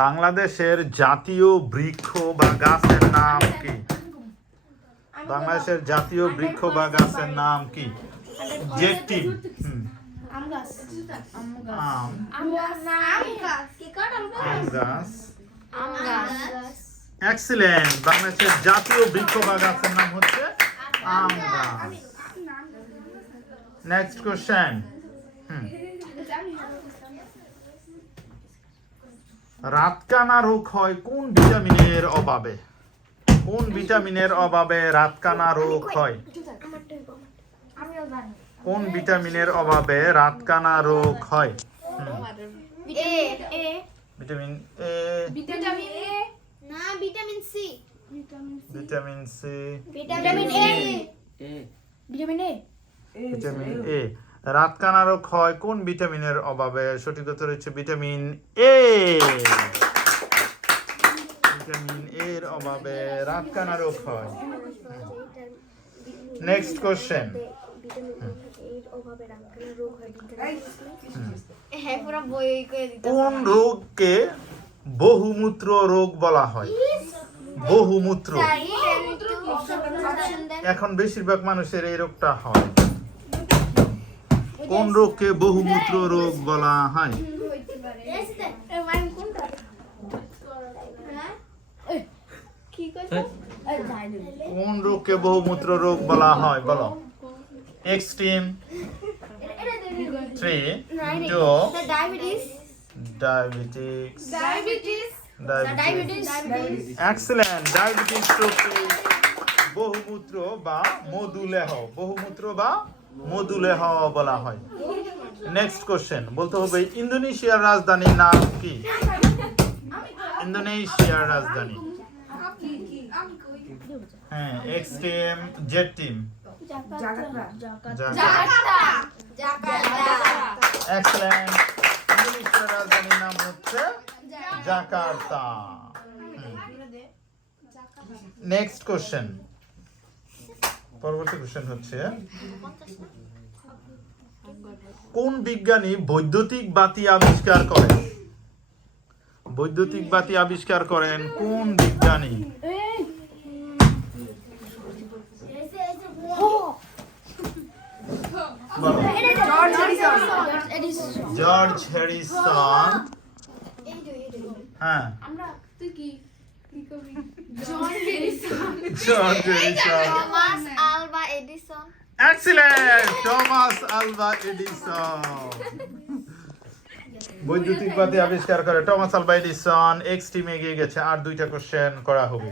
বাংলাদেশের জাতীয় বৃক্ষ বা গাছের নাম কি? বাংলাদেশের জাতীয় বৃক্ষ বা গাছের নাম কি? জেটি। আম গাছ। এক্সিলেন্ট। বাংলাদেশের জাতীয় বৃক্ষ বা গাছের নাম হচ্ছে আম গাছ। Next question. রাতকানা রোগ হয় কোন ভিটামিনের অভাবে? কোন ভিটামিনের অভাবে রাতকানা রোগ হয়? কোন ভিটামিনের অভাবে রাতকানা রোগ হয়? ভিটামিন এ, ভিটামিন এ না vitamin C vitamin C, vitamin A vitamin A vitamin A. রাতকানা রোগ হয় কোন ভিটামিনের অভাবে? সঠিক উত্তর হচ্ছে ভিটামিন এ। ভিটামিন এর অভাবে রাতকানা রোগ হয়। Next question. হ্যাঁ পুরো বই করে দিতে কোন রোগকে বহুমূত্র রোগ বলা হয়? বহুমূত্র। এখন বেশিরভাগ মানুষের এই রোগটা হয়। কোন রোগকে বহুমূত্র রোগ বলা হয়? কোন রোগকে বহুমূত্র রোগ বলা হয় বলো? Extreme 3 2 diabetes diabetics diabetes diabetes diabetes excellent. Diabetes রোগকে বহুমূত্র বা মধুমেহ, বহুমূত্র বা মধুমেহ বলা হয়। Next question. বলতে হবে ইন্দোনেশিয়ার রাজধানীর নাম কি? ইন্দোনেশিয়ার রাজধানী। হ্যাঁ, X team, Z team. Jakarta excellent. ইন্দোনেশিয়ার রাজধানীর নাম হচ্ছে জাকার্তা। Next question. পরবর্তী কোশ্চেন হচ্ছে কোন বিজ্ঞানী বৈদ্যুতিক বাতি আবিষ্কার করেন? বৈদ্যুতিক বাতি আবিষ্কার করেন কোন বিজ্ঞানী? George Harrison. হ্যাঁ, তুই কি George Harrison. Thomas Alva Edison excellent. Thomas Alva Edison বৈদ্যুতিক বাতি আবিষ্কার করে Thomas Alva Edison. X team এগিয়ে গেছে। আর দুইটা কোশ্চেন করা হবে।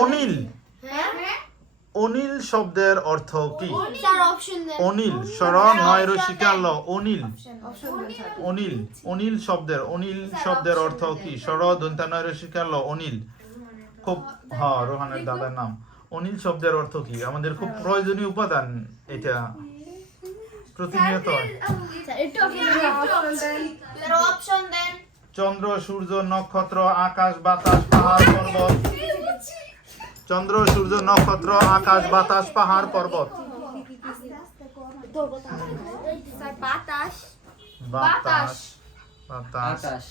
অনিল। অনিল শব্দের অর্থ কি? স্যার অপশন দেন অনিল স্বর নয় রসিকাল অনিল। অনিল অনিল শব্দের অর্থ কি? স্বর দন্তা নয় রসিকাল অনিল। খুব রোহানের দাদার নাম। অনিল শব্দের অর্থ কি? আমাদের খুব প্রয়োজনীয় উপাদান এটা প্রতিনিয়ত। স্যার অপশন দেন চন্দ্র, সূর্য, নক্ষত্র, আকাশ, বাতাস, পাহাড়, পর্বত। চন্দ্র, সূর্য, নক্ষত্র, আকাশ, বাতাস, পাহাড়, পর্বত। স্যার বাতাস বাতাস। বাতাস।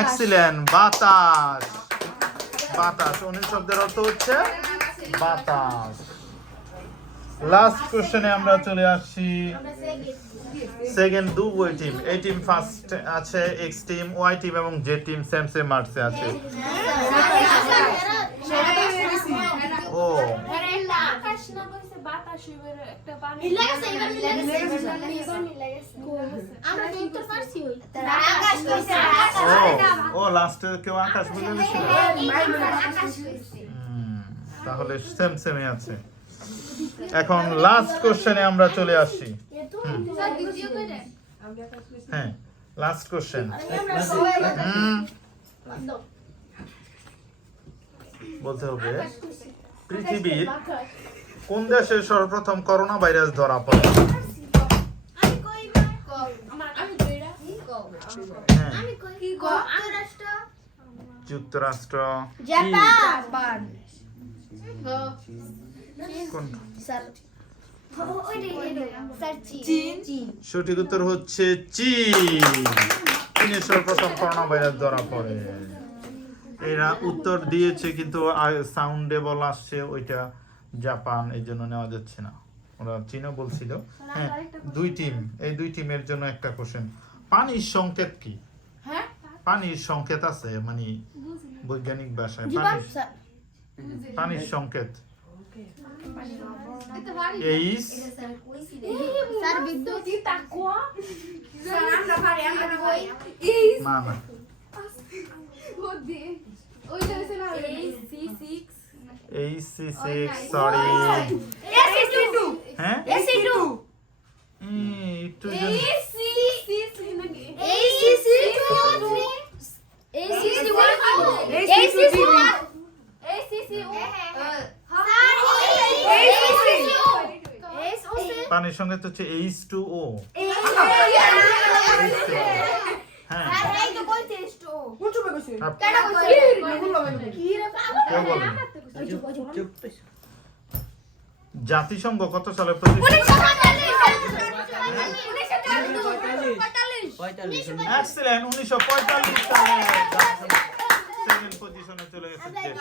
এক্সিলেন্ট। বাতাস। বাতাস। অনিল শব্দের অর্থ হচ্ছে বাতাস। লাস্ট কোশ্চেনে আমরা চলে আসছি। সেকেন্ড দুই টিম। এই টিম ফার্স্ট আছে এক্স টিম, ওয়াই টিম এবং জে টিম সেম সেম মার্কসে আছে। ও আকাশ না কইছে বাতাস হইবে একটা পানি আমরা তো উত্তর পারছি হই আকাশ কইছে ও লাস্টে কেউ আকাশ বলে দিয়েছিল। তাহলে সেম সেমই আছে। এখন লাস্ট কোশ্চেনে আমরা চলে আসছি। হ্যাঁ, লাস্ট কোশ্চেন। বলতে হবে পৃথিবীর কোন দেশে সর্বপ্রথম করোনা ভাইরাস ধরা পড়ে? হ্যাঁ, যুক্তরাষ্ট্র। জাপান কোন? সঠিক উত্তর হচ্ছে চীন। চীনের সর্বপ্রথম করোনা ভাইরাস ধরা পড়ে। এরা উত্তর দিয়েছে কিন্তু সাউন্ডেবল আসছে ওইটা জাপান, এই জন্য নেওয়া যাচ্ছে না। ওরা চীনও বলছিল। হ্যাঁ, দুই টিম, এই দুই টিমের জন্য একটা কোশ্চেন। পানির সংকেত কি? হ্যাঁ পানির সংকেত আছে মানে বৈজ্ঞানিক ভাষায় পানির সংকেত এইচ স্যার বিদ্যুৎ তাকোয়া না না AC6 সরি হ্যাঁ একটু পানির সঙ্গে তো হচ্ছে H2O। হ্যাঁ কেউ বলেন। জাতিসংঘ কত সালে এক্সেলেন্ট 1945 সালে সেকেন্ড পজিশনে চলে গেছে দেশ।